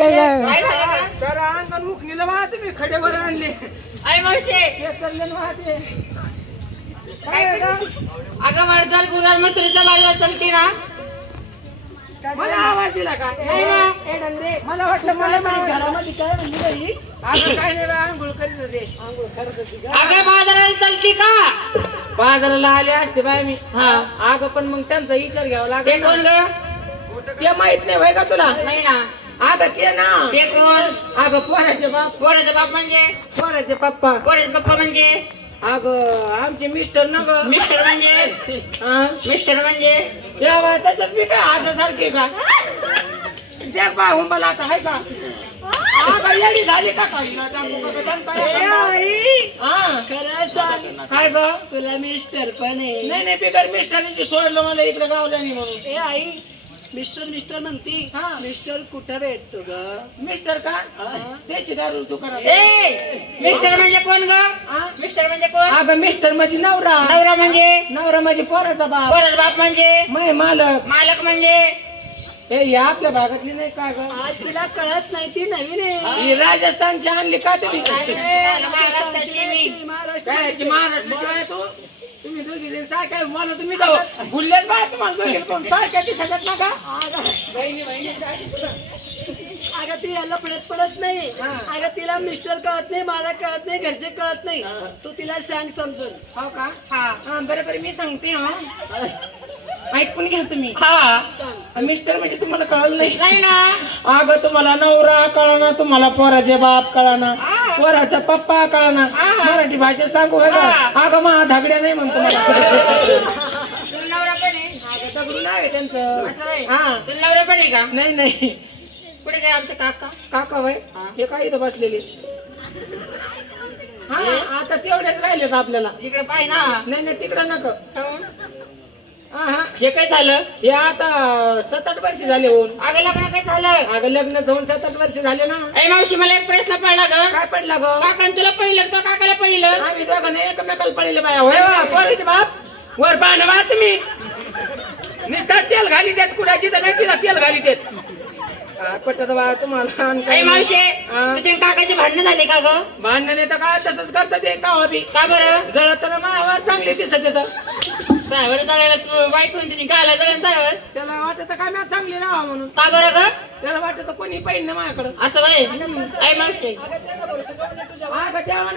तर अंगण मुखलीला वा तुम्ही खडेवर आणले आई मावशे वाहते अगं वर्धल गुरार मथुरीचा वाढला चलते ना मला आवाज दिला का नाही ना मला वाटलं मला घरामध्ये काय म्हणली बाई अगं काय नाही बाई, आंघोळ करीत होते आंघोळ करत होती का? अगं बाजाराला चलती का बाजाराला आले असते बाय मी हा. अगं पण मग त्यांचा विचार घ्यावा ते लागेल कोण ना. ग ते माहीत नाही होय का तुला? नाही ना. अगं ते ना. ते कोण? अगं पोराचे बाप. पोराचा बाप म्हणजे? पोराचे पप्पा. पोराचा पप्पा म्हणजे? अगं आमचे मिस्टर ना ग. मिस्टर म्हणजे? हा? मिस्टर म्हणजे? या बा, त्याच्यात मी काय आजासारखे का? त्या बा हुंबाला आता आहे का? अगं येडी झाली का? काय हा. खरं सांग. काय ग? तुला मिस्टर पण आहे. नाही नाही बिगर मिस्टरांची सोडलं मला इकडे गावला नाही म्हणून. ए आई मिस्टर मिस्टर म्हणती हा. मिस्टर कुठं भेटतो ग? मिस्टर का? देशी दारू दुकानात ए मिस्टर म्हणजे कोण ग? मिस्टर म्हणजे कोण? अगं मिस्टर माझी नवरा. नवरा म्हणजे? नवरा माझी पोराचा बाप. पोराचा बाप म्हणजे? मै मालक. मालक म्हणजे? हे या आपल्या भागातली नाही का ग? आज तिला कळत नाही ती नवीन आहे. ही राजस्थानची आणली का तुम्ही? महाराष्ट्राची मी. ती महाराष्ट्र महाराष्ट्राची आहे तू? तुम्ही दोघी जण सारख्या मला तुम्ही जाऊ. भुललेत बा तुम्हाला दोघी पण सारख्या ती सगळ्यात ना का? बहिणी बहिणी अगं ती याला पडत पडत नाही. अगं तिला मिस्टर कळत नाही मला कळत नाही घरचे कळत नाही. तू तिला सांग समजून. हो का? हा. बरोबर मी सांगते हा. ऐकून घ्या तुम्ही. हा. मिस्टर म्हणजे तुम्हाला कळलं नाही. नाही ना. अगं तुम्हाला नवरा कळना तुम्हाला पोराचे बाप कळना पोराचा पप्पा कळना मराठी भाषेत सांगू होय का अगं मा धागड्या नाही म्हणतो मला. तुला नवरा पण आहे? अगं दगडू नाही आहे त्यांचं. असं होय? हा. तुला नवरा पण आहे का? नाही नाही. कुठे काय आमचे काका? काका वय? हे. काय इथं बसलेले? हा आता तेवढेच राहिलेत आपल्याला. इकडे पाय ना. नाही नाही तिकडं नका? हा हा हे काय झालं? हे आता सात आठ वर्ष झाले होऊन. अगं लग्न काय झालं? अगं लग्न जाऊन सात आठ वर्ष झाले ना. ए मावशी मला एक प्रश्न पडला ग. काय पडला ग? काकान तुला पहिलं का काकाला पहिलं? आम्ही दोघांना एकमेकाला पडले बाया होय पोरीचे बाप? वर पाहणं बा तुम्ही. नुसता तेल घाली देत कुडाची तर नाही तिला तेल घाली देत. काय पटत बा तुम्हाला? आणि ए काय मावशी हा. काकाचे भांडण झाले का ग? भांडण येतं का तसंच करतात ते का बी? का बरं? जळताना मायावर चांगले दिसत येतं. तू तिने गायला त्याला वाटत काय मी चांगली राहा म्हणून? का बरं ग? त्याला वाटत कोणी पाहिजे ना माझ्याकडं. असं वय ए मावशी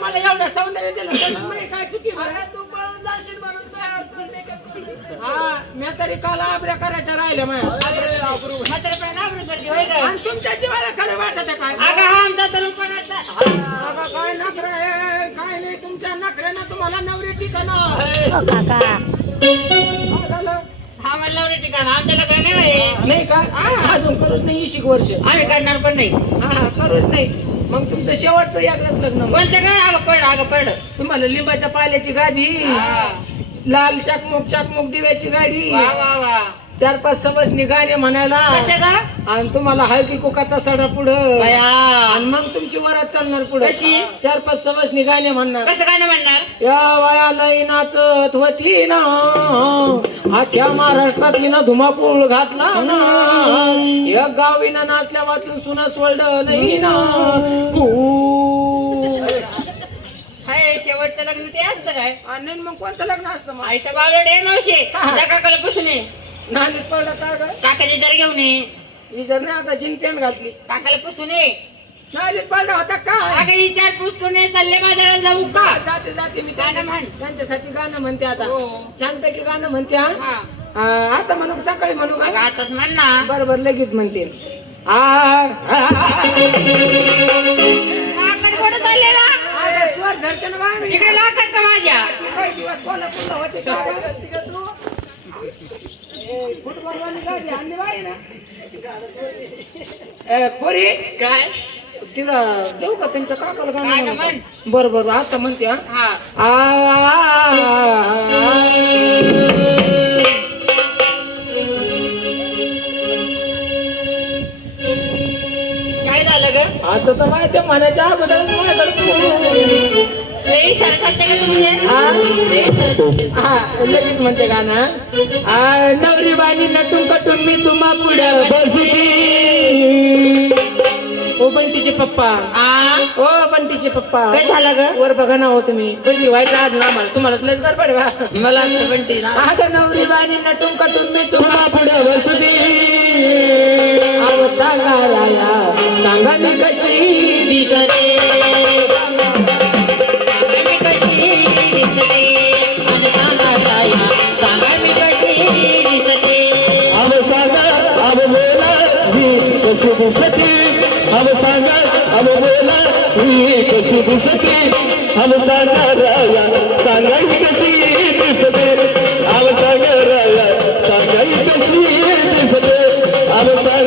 मला एवढं सौंदर्य दिलं त्याला म्हणे काय चुकी बरं? तू पळून जाशील म्हणून तयार मेकअप करून हा मी तरी काल आबऱ्या करायच्या राहिल्या माझ्या म्हातारपणा नाबरू करते होय ग. आणि तुमच्या जीवाला खरं वाटत आहे काय? अगं हा आमचा तरुणपणाचा अगं काय नखरं आहे? काय नाही तुमच्या नखऱ्यानं तुम्हाला नवरी ठिकाणं? हा ठिकाण आमच्या लग्न नाही नाही का? अजून करूच नाही इशिक वर्ष. आम्ही करणार पण नाही. हा हा करूच नाही. मग तुमचं शेवटचं एकदाच लग्न बोलते काय पड पड. तुम्हाला लिंबाच्या पाल्याची गादी हा. लाल चाकमुक चाकमुक दिव्याची गाडी. वा वा वा. चार पाच समजनी गाणे म्हणायला. आणि तुम्हाला हळदी कुकाचा सडा पुढं. बया. आणि मग तुमची वरात चालणार पुढे. कशी? चार पाच समजनी गाणे म्हणणार. कसं काय नाही म्हणणार? या वयाला नाचत होती ना. अख्ख्या महाराष्ट्रात हिनं धुमाकूळ घातला ना. या गावीनं नाचल्या वाचून सुना सोडलं नाही ना. ऊ. हाय शेवटचं लग्न ते असतं काय? आणि मग कोणतं लग्न असतं मग? आईचं बावड आहे मावशी. त्या काकाला बसून ये. पडला का? ग काकाची जर घेऊन ये. विचार नाही आता पॅन्ट घातली. काकाला पुसून ये. नालीत पडला होता का? काका विचार चालले बाजारात जाऊ का? जाते जाते मी गाणं म्हण. त्यांच्यासाठी गाणं म्हणते आता. हो. छानपैकी गाणं म्हणते हा? हा. आ, आता म्हणू का सकाळी म्हणू अगं का आताच म्हण ना. बरोबर लगेच म्हणते. आ, आ, काका कुठं चालले ना आ, स्वर धरते ना बाळ. तिकडे लाखात माझ्या? काही दिवस कोल्हापूरला होते का? पोरी काय? तिला जाऊ का त्यांच्या काकाला गाणं? बरं बरं आता म्हणते हा. आ, काय झालं ग? असं तर माहिती म्हणायच्या अगोदर हा? लगेच म्हणते गाणं ना नवरी बाणी नटून कटून मी तुम्हा पुढे बसली ओ बंटीचे पप्पा आ ओ बंटीचे पप्पा काय झालं ग वर बघा ना हो तुम्ही बंटी व्हायचं आज ना मला तुम्हाला लस कर पडे मला असं अगं नवरी बाणी नटून कटून मी तुम्हा पुढे बसली अहो सांगा सांगा मी कशी दिसते ही कशी अब सांगा अब बोला ही कशी दिसते अब सांगा राया सांगा ही कशी दिसते? अब सांगा राया सांगा ही कशी दिसते? अब सांगा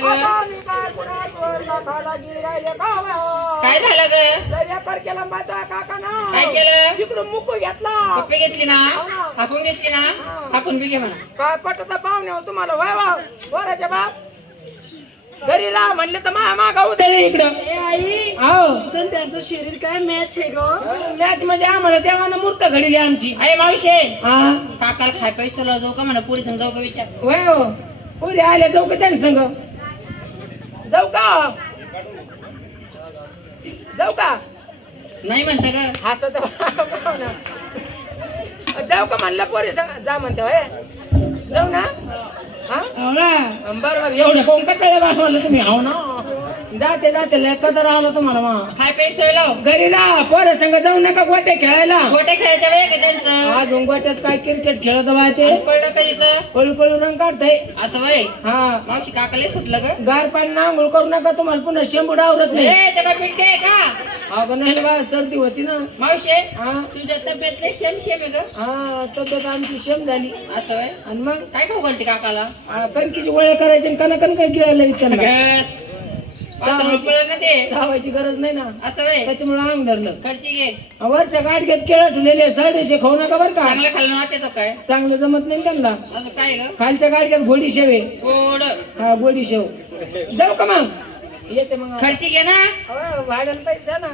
झालं ग? काय झालं ग? काय केलं? इकडून मुकू घेतला. पप्पी घेतली ना? हाकून घेतली ना? हाकून बी घे म्हणा. काय पटत पाहुणे हो तुम्हाला? वय वा वराच्या बाप. घरी राहा म्हणले तर मा मागा उद्या इकडं. ए आई हो तुमचं आणि त्यांचं शरीर काय मॅच आहे ग? मॅच म्हणजे आम्हाला देवानं मूर्त घडली आमची. अरे मावशे. हा. काकाला खाय पैसे जाऊ का म्हणा? पुरी संग जाऊ का विचार? वय हो. पुरी आले जाऊ का त्यांनी संग? का? जाऊ का? नाही म्हणता का? हसत जाऊ का म्हणलं पोरी संग जा म्हणते होय. जाऊ ना. हा? बरं बरं एवढं कोण काय तुम्ही? हो ना. जाते जाते लय कदर आलं तुम्हाला मग खाय पैसे लाव? घरी राहा पोरं संग जाऊ नका गोटे खेळायला. गोट्या खेळायच्या वेळ का त्यांचं? आज गोट्यात काय क्रिकेट खेळत का इथं? पळू पळू रंग काढतय. असं वय? हा. मावशी काकाला सुटलं ग. गार पाणी आंघोळ करू नका तुम्हाला पुन्हा शेंबूड आवरत नाही. ए त्याला पिंटे आहे का? अगं नाही बा सर्दी होती ना. मावशे हा. तुझ्या तब्येत शेम शेम आहे ग. हा तब्येत आमची शेम झाली. असं वय? आणि मग? काय खाऊ घालते काकाला? आ, कणकीची गोळ्या करायची आणि कणकण काय गिळायला लागेल चावायची गरज नाही ना. त्याच्यामुळे अंग धरलं. वरच्या गाडग्यात केळं ठेवलेले साडेशे खाऊ नका बरं का. चांगलं जमत नाही त्यांना. खालच्या घोडी शेवे. गोड. हा गोडी शेव. जाऊ का मग? येते मग. खर्ची घे ना. भाड्यानं पैसे द्या ना.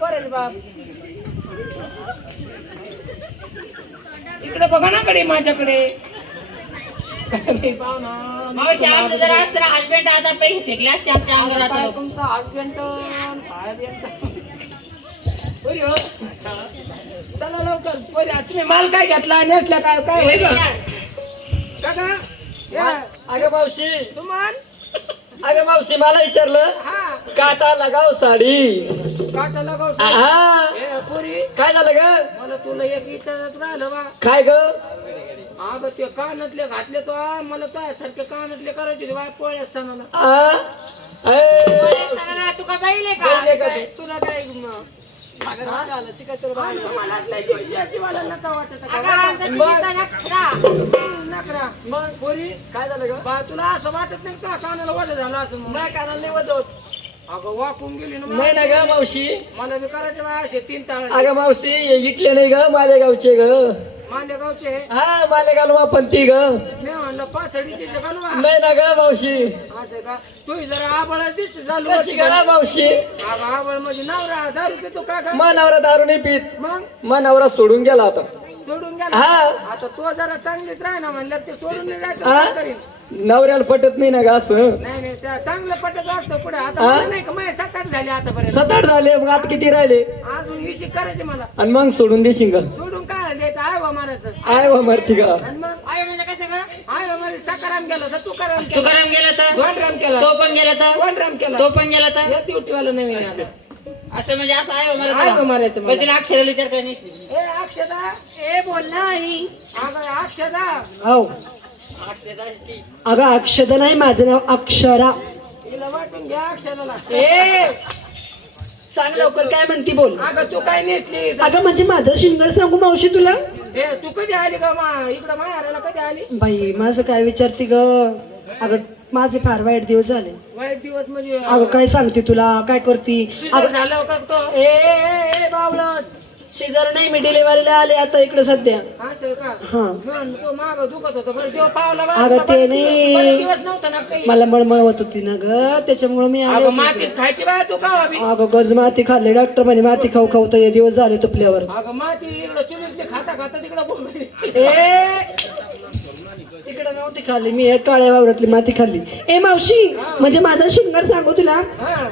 बरेच बाप. इकडे बघा ना कडे माझ्याकडे. पाहुणा. मावशी आमचं जर असतं आता पैसे फेकले असते आमच्या अंगावर काय आता तुमचा हसबंड काय बरी हो. चला लवकर. तुम्ही माल काय घेतला? नेसल्या काय? काय होईल? काका या. अगं मावशी. सुमन. अगं मावशी मला विचारलं हा. काटा लगाव साडी. काटा लगाव हा. ए, पुरी. काय झालं ग? मला तुला एक विचारच राहिलं बा. काय ग? अगं ते कानातले घातले तो आ, मला काय सारखे कानातले करायचे होते बाय पोळ्या सणाला आ? ए, तू का बैल का पहिले का ते? तुला काय म- मागं राग घालायची काय तर बाई. मला लय जीव- जीवाला नका वाटत का? अगं, आमचा तिचा नखरा. नकरा मग पोरी काय झालं ग बा तुला असं वाटत नाही का कानाला वजा झालं असं म्हणून? नाही कानाला नाही वदवत अगं वाकून गेली ना नाही ना ग मावशी मला बी करायचे असे तीन ताळ अगं मावशी हे इथले नाही ग मालेगावचे ग मालेगावचे. हा मालेगाव आपण ती ग. मी म्हणलं पाथडीचे जगाल बा नाही ना ग मावशी. असं का? तू जरा आबळ दिसत झालं कशी ग मावशी? आबळ म्हणजे नवरा दारू पितो का का मानावरा दारू नाही पीत. मग? मानावरा सोडून गेला आता. सोडून गेला. हा. आता तो जरा चांगलीच राह ना म्हणलं ते सोडून नाही हा? करीन? नवऱ्याला पटत नाही ना ग असं? नाही नाही त्या चांगलं पटत असतं पुढे. आता हा? मला नाही का माझे सात आठ झाले आतापर्यंत. सात आठ झाले मग आता किती राहिले? अजून इशी करायचे मला. आणि मग सोडून देशील का सोडून काय द्यायचं आहे बा मारायचं. आय वा मरती का आणि मग? आहे म्हणजे कसं ग? आहे बा माझे सकाराम गेला तर तू कराम केला तुकाराम गेला तर दोन राम केला तो पण गेला तर दोन राम केला तो पण गेला तर या ड्युटीवाला नवीन आलं. असं म्हणजे असं आहे हो मला आहे बा तर. मारायचं पण मला. तिला अक्षराला विचार काय नाही ए अक्षदा? ए बोल ना आई. अगं अक्षदा. हो. अगं अक्षदा नाही माझं नाव अक्षरा. तिला वाटून घ्या अक्षदाला. ए सांग लवकर काय म्हणती बोल. अगं तू काय नेसली अगं म्हणजे माझं शिंगर सांगू मावशी तुला? ए तू कधी आली का मा? इकडं मायाला कधी आली? बाई माझं काय विचारते ग? अगं माझे फार वाईट दिवस झाले. वाईट दिवस म्हणजे? अगं काय सांगते तुला? काय करती? शिजर अगं झालं का तो ए, ए ए, बावळट. शेजार नाही मी डिलिव्हरीला आले आता इकडे सध्या. असं का? हा. तो माग दुखत होता. बरं देव पावला बा. अगं ते बरं नाही. बरं दिवस नव्हता ना काही. मला मळमळ होत होती ना ग त्याच्यामुळे मी आले अगं मातीच खायची बा तू का बी अगं गंज माती खाल्ली डॉक्टर म्हणे माती खाऊ खाऊ तर हे दिवस झाले तुपल्यावर. अगं माती इकडं खाता खाता तिकडं ए तिकडे नव्हती खाल्ली. मी एक काळ्या वावरातली माती खाल्ली. ए मावशी म्हणजे माझा शिंगर सांगू तुला?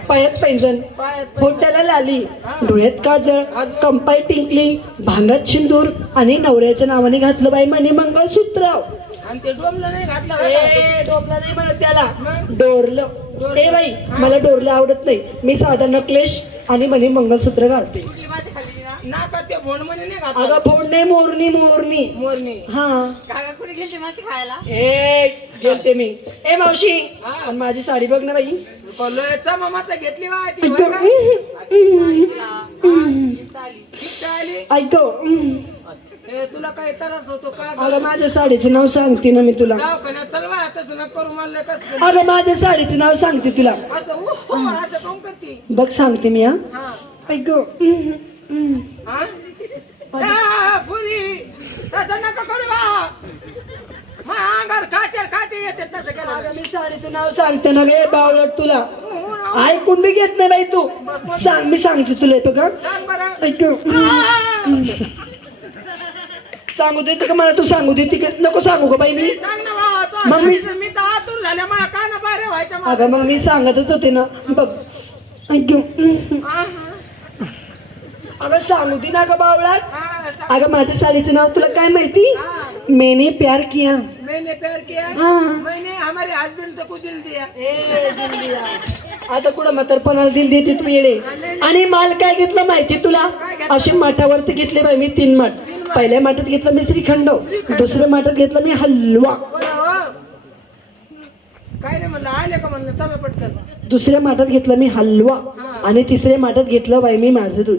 पायात पैंजण. फोट्याला लाली. डोळ्यात काजळ. कंपाई टिंकली. भांगात शिंदूर. आणि नवऱ्याच्या नावाने घातलं बाई म्हणे मंगळसूत्र. आणि ते डोमलं नाही घातलं? ए डोबला नाही म्हणत त्याला. डोरलं. ए बाई मला डोरलं आवडत नाही. मी साधा नकलेश आणि म्हणे मंगळसूत्र घालते. नाकात ते भोंड म्हणे नाही घातलं. अगं फोड नाही मोरणी मोरणी. मोरणी. हा. काका कुठे गेली माती खायला? ए गेलते मी. ए मावशी. आणि माझी साडी बघ ना बाई. मामाचा घेतली बा ती होय का? ऐक तुला काय त्रास होतो? का अगं माझ्या साडीचं नाव सांगते ना मी तुला. दवाखान्यात तसं न करू म्हणलं कसं अगं माझ्या साडीचं नाव सांगते तुला. असं उ, असं काऊन करती? बघ सांगते मी हा. हा. ऐक हा? आ, पुरी. तसं नका करू बा मग अंगार खाटेर खाटे येते तसं केलं अगं मी साडीचं नाव सांगते ना गे बावळट तुला. ऐकून बी घेत नाही बाई तू. सांग मी सांगते तुला हे बघ सांग बरं. ऐक आ, सांगू देते का? मला तू सांगू देते का? नको सांगू का बाई मी. सांग ना बा तो मग मी- तर झाल्या व्हायच्या मा अगं मग मी सांगतच होते ना. बघ. हा, अगं सांगू दे ना ग हा, हा, सांग. अगं माझ्या साडीचं नाव तुला काय माहिती? हा. मैंने प्यार किया. मैंने प्यार किया? हाँ. मैंने हमारे हस्बैंड को दिल दिया। आता कुठं म्हातारपणाला दिल देते तू येडे? आणि माल काय घेतलं माहिती तुला? असे माठावरती घेतले बाई मी तीन माठ. पहिल्या माठात घेतलं मी श्रीखंड दुसऱ्या माठात घेतलं मी हलवा. काय नाही म्हणलं आले का म्हणलं चला पटकन. दुसऱ्या माठात घेतलं मी हलवा आणि तिसऱ्या माठात घेतलं बाई मी माझं दूध.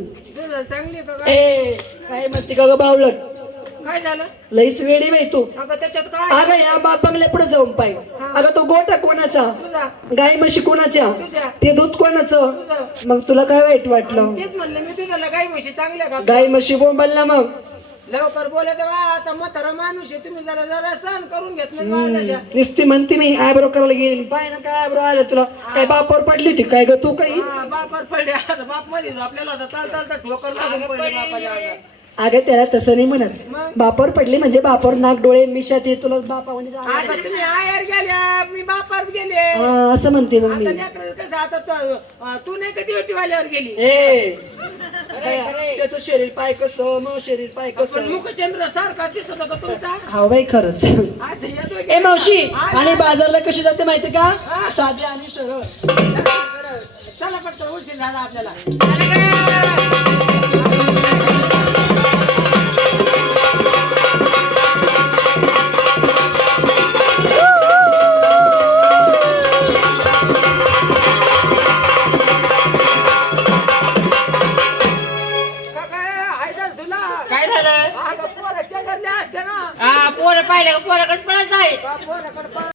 चांगली का काय? ए काय म्हणते का ग बावलट काय झालं? लईच वेळी बाई तू. अगं त्याच्यात काय? अगं या बाप बंगल्या पुढे जाऊन पाय. अगं तो गोटा कोणाचा? तुझा. गाय म्हशी कोणाच्या? तुझ्या. ते दूध कोणाचं? तुझं. मग तुला काय वाईट वाटलं? तेच म्हणलं मी तुझ्याला गाई म्हशी चांगल्या का? गाय म्हशी बोंबल ना मग. लवकर बोलत बा आता म्हातारा माणूस आहे तुम्ही जरा जरा सहन करून घेत नाही तशा नुसती म्हणते मी आयब्रो करायला गेली पाय ना काय आयब्रो आलं तुला? काय बापावर पडली होती काय ग तू काही? हा, बापात पडले. आता बापमध्ये आपल्याला आता चाल चालता ठोकर लागून पडले बापाच्या. अगं त्याला तसं नाही म्हणत? बापावर पडली म्हणजे बापावर नाक डोळे मिशात ये तुला बापा म्हणजे जा- आता तुम्ही आयर गेल्या मी गेले. असं म्हणते मग मी. आता कसं आता तू- नाही कधी वाल्यावर गेली? ए! त्याचं शरीर पाय कसं मग शरीर पाय पण कसं? मुखचंद्र सारखा दिसत होता तुमचा? हा बाई खरंच. आज या दोघी- ए मावशी आणि बाजारला कशी जाते माहिती का? साधी आणि सरळ. चला फक्त उशीर झाला आपल्याला. पोराकडे पळत आहे पोराकडे